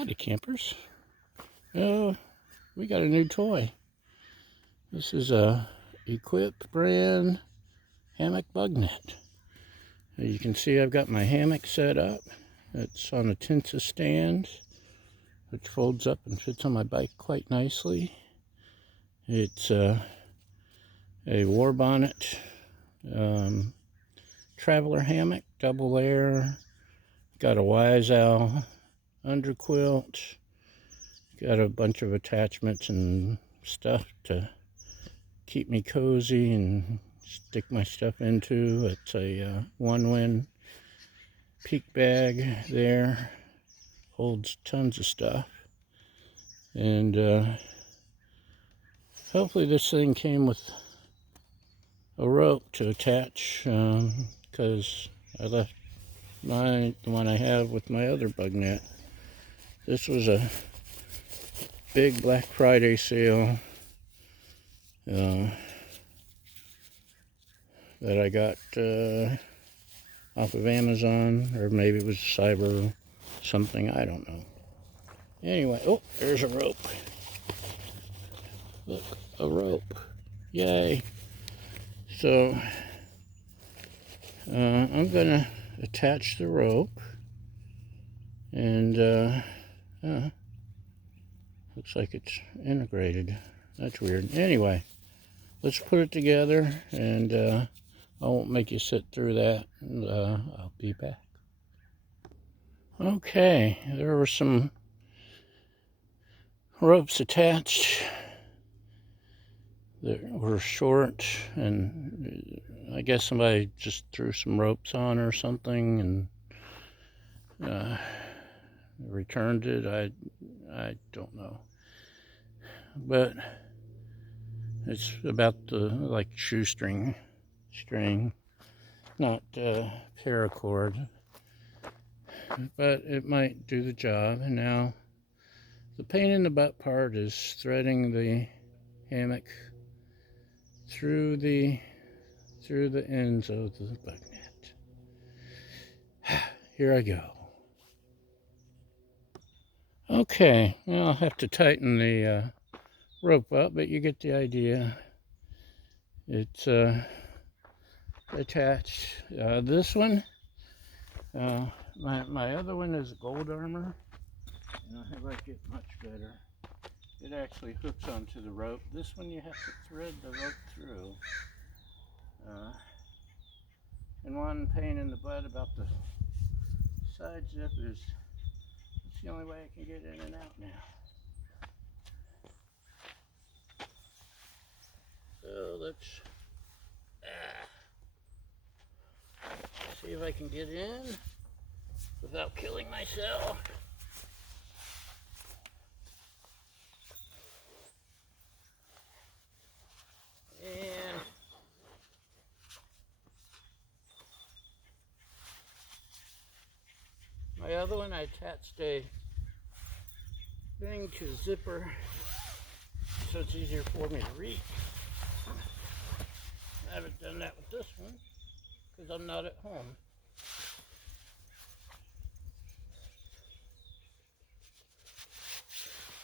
Howdy, campers. Oh, we got a new toy. This is a Equip brand Hammock Bugnet. As you can see, I've got my hammock set up. It's on a Tensa stand, which folds up and fits on my bike quite nicely. It's a war bonnet traveler hammock, double layer. Got a Wise Owl underquilt. Got a bunch of attachments and stuff to keep me cozy and stick my stuff into. It's a one-win peak bag there. Holds tons of stuff. And hopefully this thing came with a rope to attach, because I left the one I have with my other Bugnet. This was a big Black Friday sale that I got off of Amazon, or maybe it was Cyber something, I don't know. Anyway, oh, there's a rope. Look, a rope. Yay. So I'm gonna attach the rope, and looks like it's integrated. That's weird. Anyway, let's put it together, and I won't make you sit through that, and I'll be back. Okay, there were some ropes attached that were short, and I guess somebody just threw some ropes on or something and returned it. I don't know, but it's about the like shoestring string, not paracord, but it might do the job. And now the pain in the butt part is threading the hammock through the ends of the Bugnet. Here I go. Okay, well, I'll have to tighten the rope up, but you get the idea. It's attached. This one, my other one is gold armor, and I like it much better. It actually hooks onto the rope. This one you have to thread the rope through. And one pain in the butt about the side zip is it's the only way I can get in and out now. So let's see if I can get in without killing myself. And my other one, I attached a thing to the zipper so it's easier for me to reach. I haven't done that with this one because I'm not at home.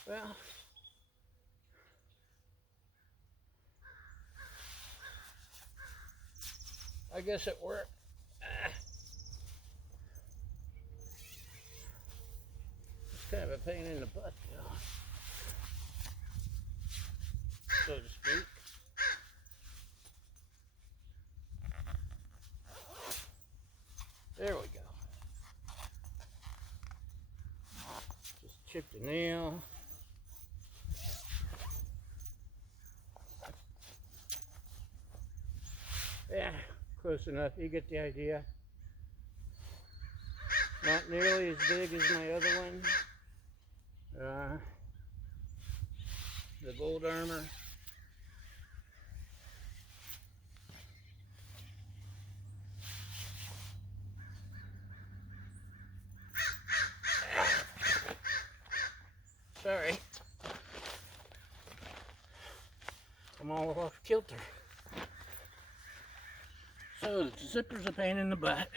Well, I guess it worked. It's kind of a pain in the butt, though, so to speak. There we go. Just chipped a nail. Yeah, close enough. You get the idea. Not nearly as big as my other one. The gold armor. Sorry. I'm all off kilter. So the zipper's a pain in the butt.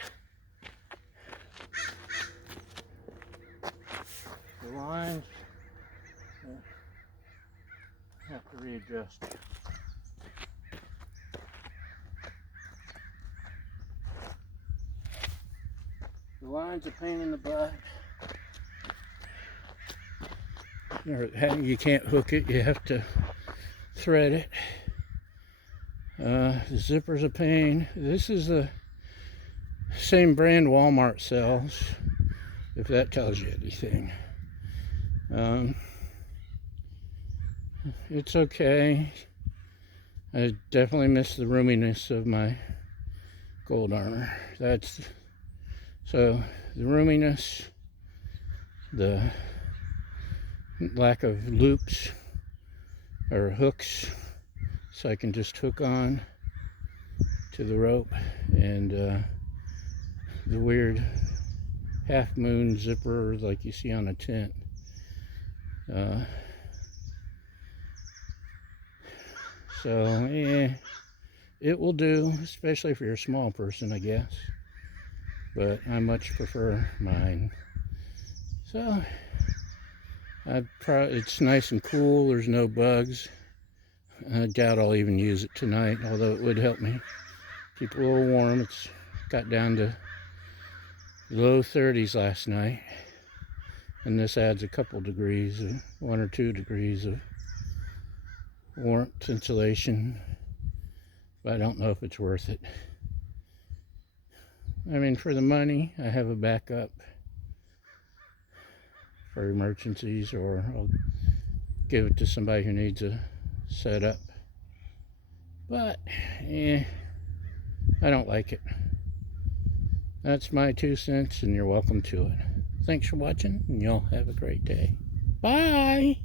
the lines have to readjust. The line's a pain in the butt. You can't hook it, you have to thread it. The zipper's a pain. This is the same brand Walmart sells, if that tells you anything. It's okay. I definitely miss the roominess of my gold armor. So the roominess, the lack of loops or hooks, so I can just hook on to the rope, and the weird half moon zipper like you see on a tent. So yeah, it will do, especially if you're a small person, I guess, but I much prefer mine. So it's nice and cool, there's no bugs. I doubt I'll even use it tonight, although it would help me keep a little warm. It's got down to low 30s last night, and this adds a couple degrees, 1 or 2 degrees of warmth insulation, but I don't know if it's worth it. I mean, for the money, I have a backup for emergencies, or I'll give it to somebody who needs a setup. But I don't like it. That's my 2 cents, and you're welcome to it. Thanks for watching, and y'all have a great day. Bye!